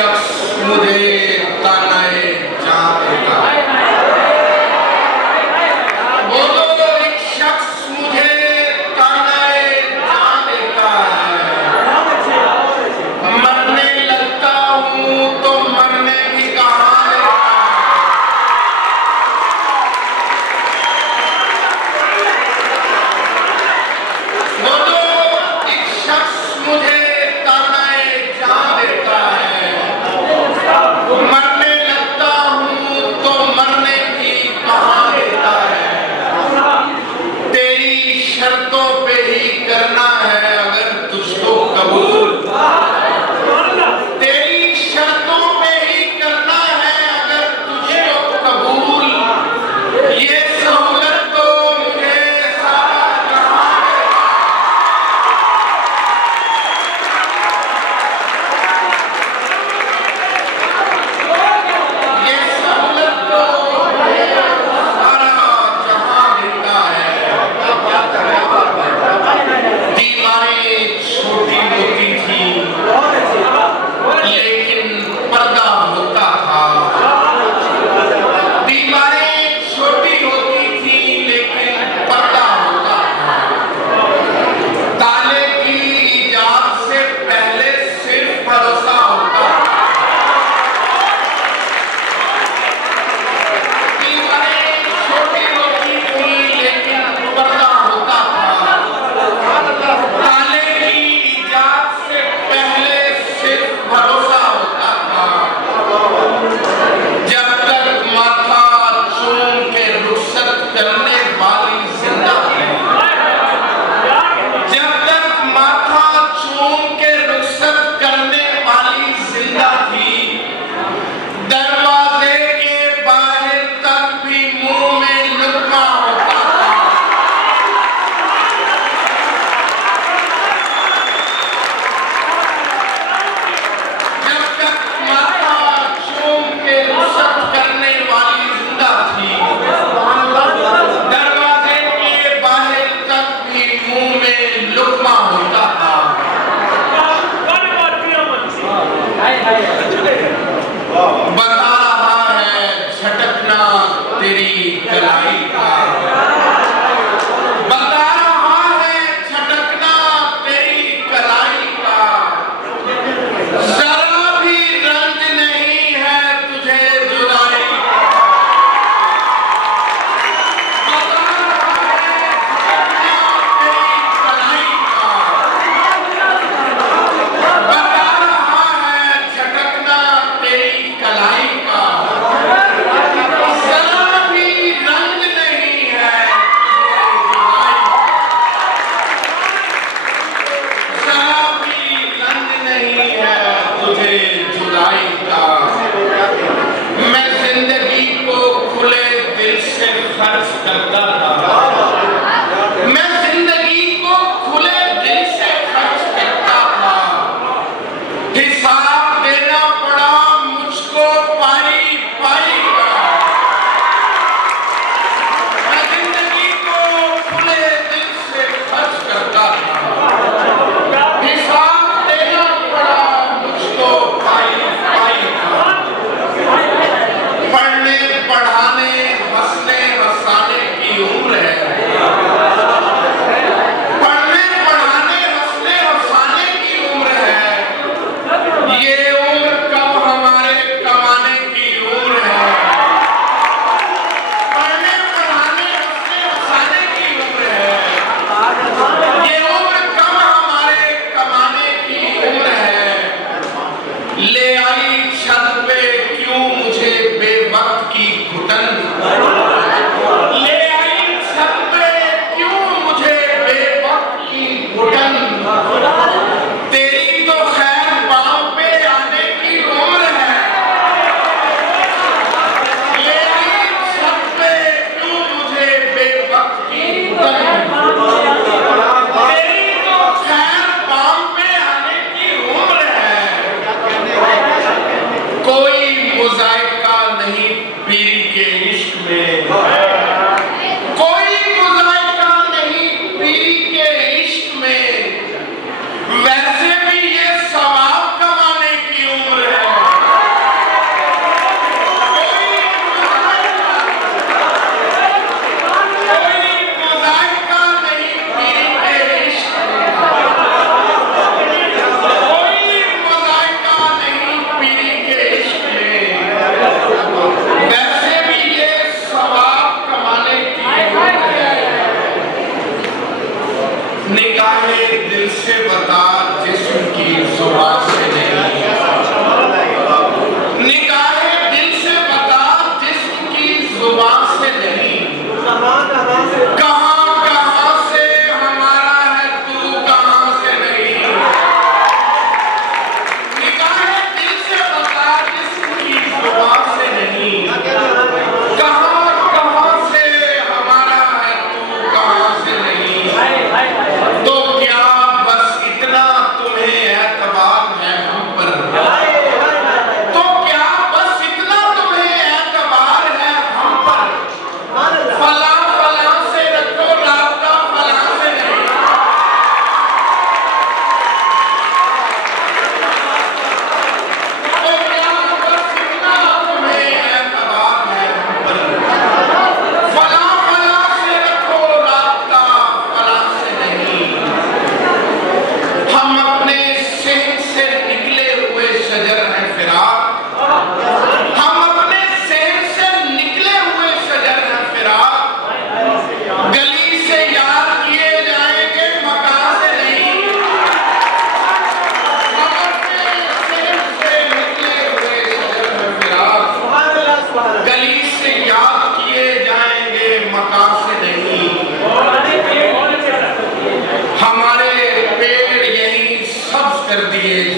शख्स मुझे तानाए जहां देता है। बोलो, एक शख्स मुझे तानाए जहां देता है। मरने लगता हूं तो मरने भी कहां देता है। बोलो, एक शख्स मुझे तानाए जहां देता है।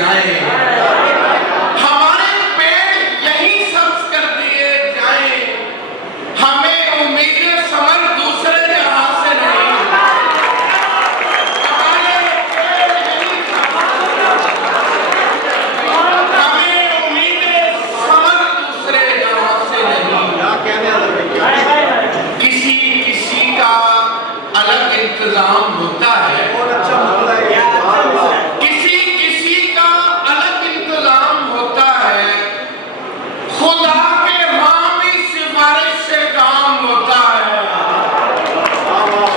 जाएं, हमारे पेड़ यही सब्ज कर दिए जाएं, हमें उम्मीदें समर दूसरे जहां से नहीं, हमारे पेड़ यही हमें उम्मीदें समर दूसरे जहां से नहीं। किसी किसी का अलग इंतजाम होता है, किसी किसी का अलग इंतजाम होता है, खुदा के वहां भी सिफारिश से काम होता है।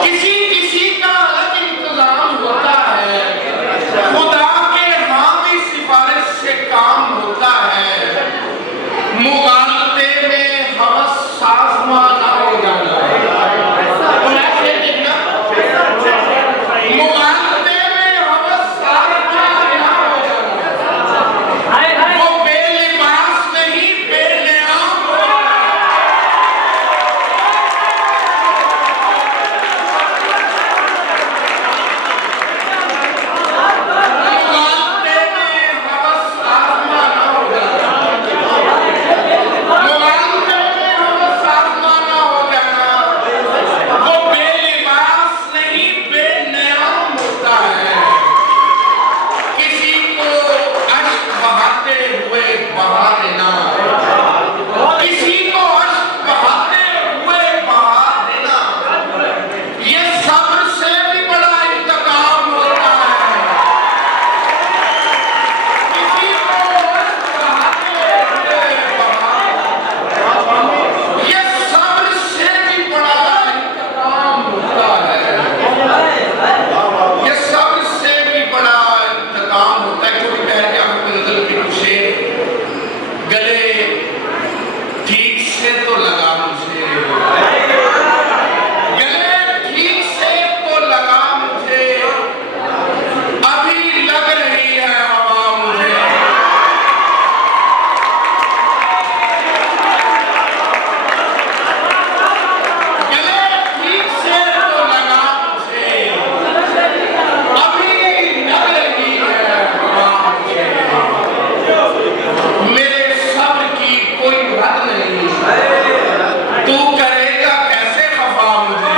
किसी किसी का अलग इंतजाम होता है, खुदा के वहां भी सिफारिश से काम होता है। मुगालते में हवस साज़मा ना हो जाना, मुगालते में हवस साज़मा ना हो जाना, वो बेलिबास नहीं बेनियाम हो जाना। मुगालते में हवस साज़मा ना हो जाना, मुगालते में हवस साज़मा ना हो जाना, वो बेलिबास नहीं बेनियाम होता है। किसी को अश्क बहाते हुए बहा देना, किसी को अश्क बहाते हुए बहा देना, ये सब्र से भी बड़ा इंतकाम होता है। किसी को अश्क बहाते हुए बहा, ये सब्र से भी बड़ा इंतकाम होता है। ये सब्र से भी बड़ा इंतकाम होता है। छोटी बहन के आंखों में नजर की शेर, गले ठीक से तो लगा मुझे, गले ठीक से तो लगा मुझे, अभी लग रही है हवा मुझे। गले ठीक से तो लगा मुझे, अभी लग रही है हवा मुझे। मेरे सब्र की कोई हद नहीं, तू करेगा कैसे खफा मुझे।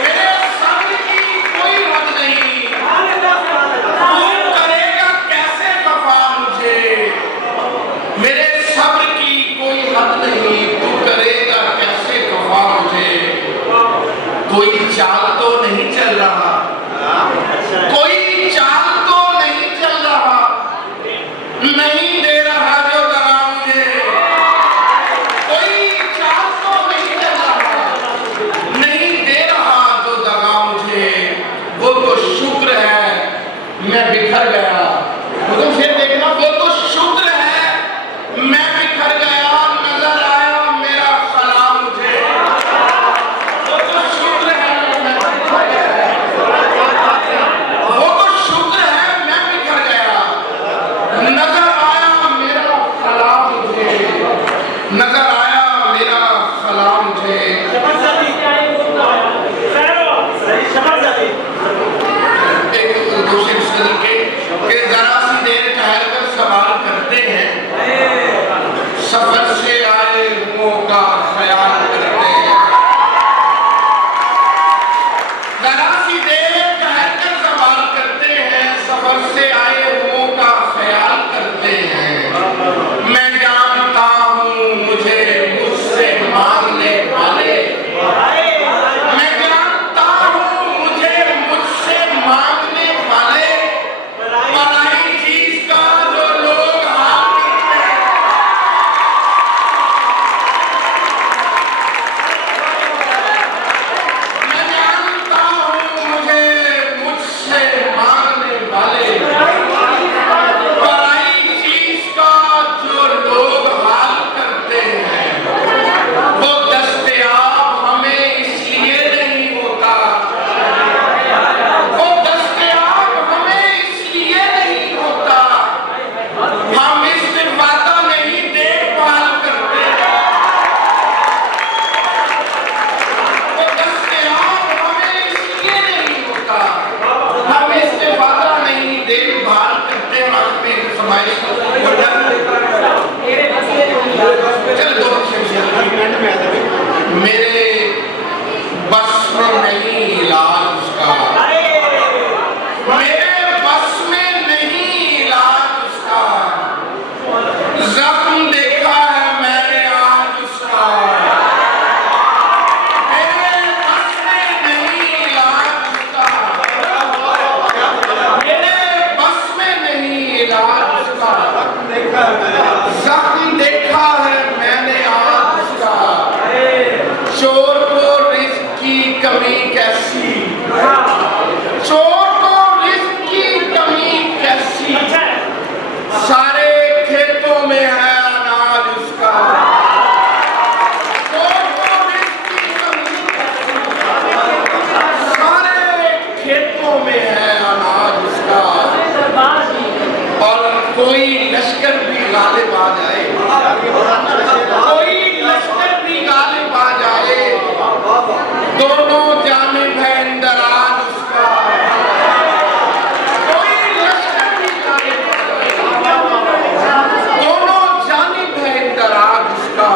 मेरे सब्र की कोई हद नहीं, तू करेगा कैसे खफा मुझे। मेरे सब्र की कोई हद नहीं, तू करेगा कैसे खफा मुझे। कोई चाल तो नहीं चल रहा, कोई चाल तो नहीं चल रहा, नहीं दे रहा जो दगा मुझे। कोई चाल तो नहीं चल रहा, नहीं दे रहा जो दगा मुझे। वो तो शुक्र है मैं बिखर गया, वो तो फिर देखना, वो तो शुक्र है मैं बिखर गया, नजर आया मेरा खला मुझे। वो तो शुक्र है मैं बिखर गया, वो तो शुक्र है मैं बिखर गया, नजर आया मेरा खला मुझे, नजर आया मेरा खला मुझे। एक दूसरे के जरा सी देर ठहर फरमाइश चल दो मेरे बस में नहीं इलाज उसका, मेरे बस में नहीं इलाज उसका, जख्म देखा है मैंने आज उसका, मेरे बस में नहीं इलाज उसका, मेरे बस में नहीं इलाज उसका, जख्म देखा है मैंने आज उसका, चोर को रिस्क की कमी कैसी, चोर को रिस्क की कमी कैसी, सारे खेतों में है अनाज उसका, चोर को रिस्क की कमी कैसी, सारे खेतों में है अनाज उसका, और कोई लश्कर भी गालिब आ जाए, कोई लश्कर भी गालिब आ जाए, दोनों जानिब है इंदराज उसका, कोई लश्कर भी गालिब आ जाए, दोनों जानिब है इंदराज उसका,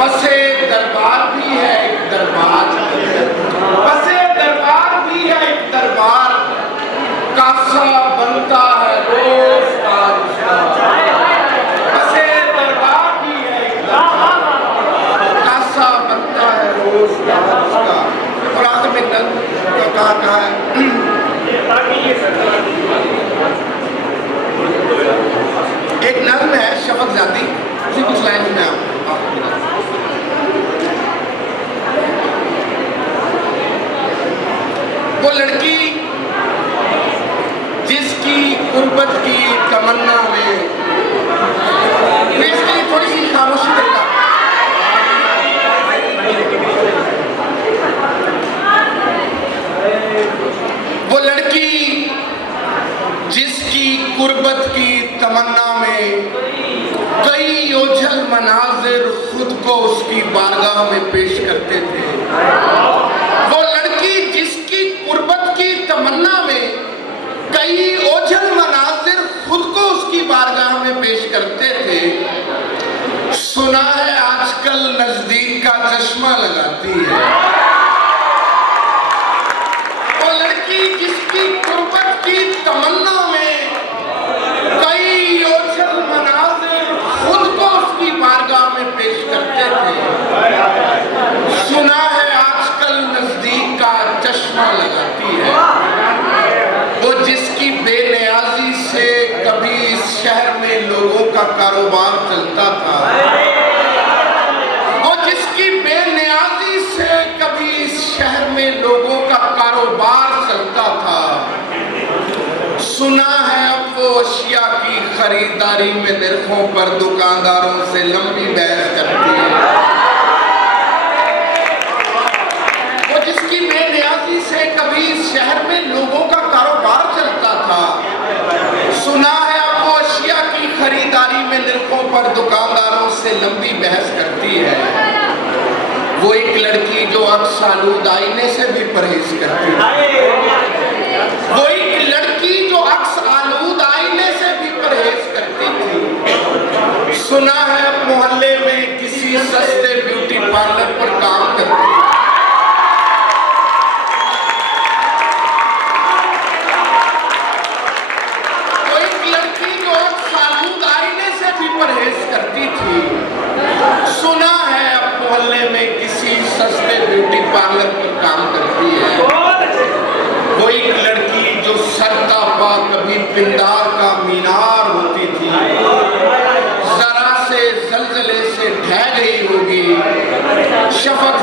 बसे दरबार भी है एक दरबार, बसे दरबार भी है एक दरबार, कासा बनता है रोज ताज उसका, बसे दरबार भी है एक दरबार, कासा बनता है रोज ताज उसका। और आखिर में नज़्म कहा है एक नज़्म है शफक जाती, उसी कुछ लाइन में आपको वो लड़की जिसकी गुर्बत की तमन्ना में, मैं इसके लिए थोड़ी सी खामोशी करता, वो लड़की जिसकी गुर्बत की तमन्ना में कई ओझल मनाजिर खुद को उसकी बारगाह में पेश करते थे, वो लड़की जिसकी गुर्बत की तमन्ना में कई ओझल मनाजिर खुद को उसकी बारगाह में पेश करते थे, सुना है आजकल नजदीक का चश्मा लगाती है, वो लड़की जिसकी गुर्बत की तमन्ना में कई ओझल मनाजिर खुद को उसकी बारगाह में पेश करते थे, सुना है आजकल नजदीक का चश्मा लगाती है, वो जिसकी बेनियाजी से कभी इस शहर में लोगों का कारोबार चलता था, वो जिसकी बेनियाजी से कभी इस शहर में लोगों का कारोबार चलता था, सुना है अब वो अशिया की खरीदारी में निर्खों पर दुकानदारों से लंबी बहस करती है, वो जिसकी बेनियाजी से कभी इस शहर में लोगों का कारोबार चलता था, सुना है अब वो अशिया की खरीदारी में निर्खों पर दुकानदारों से लंबी बहस करती है, वो एक लड़की जो अक्स आलूद आईने से भी परहेज करती है, वो एक लड़की जो अक्स आलूद आईने से भी परहेज करती थी, सुना है अब मोहल्ले में किसी सस्ते ब्यूटी पार्लर पर काम करती है, वो एक लड़की जो अक्स आलूद आईने से भी परहेज करती थी, सुना है अब मोहल्ले में किसी सस्ते ब्यूटी पार्लर पर काम करती है, वो एक लड़की जो सरता पा कभी पिंडार का मीनार होती थी, जरा से जलजले से ढह गई होगी, शफक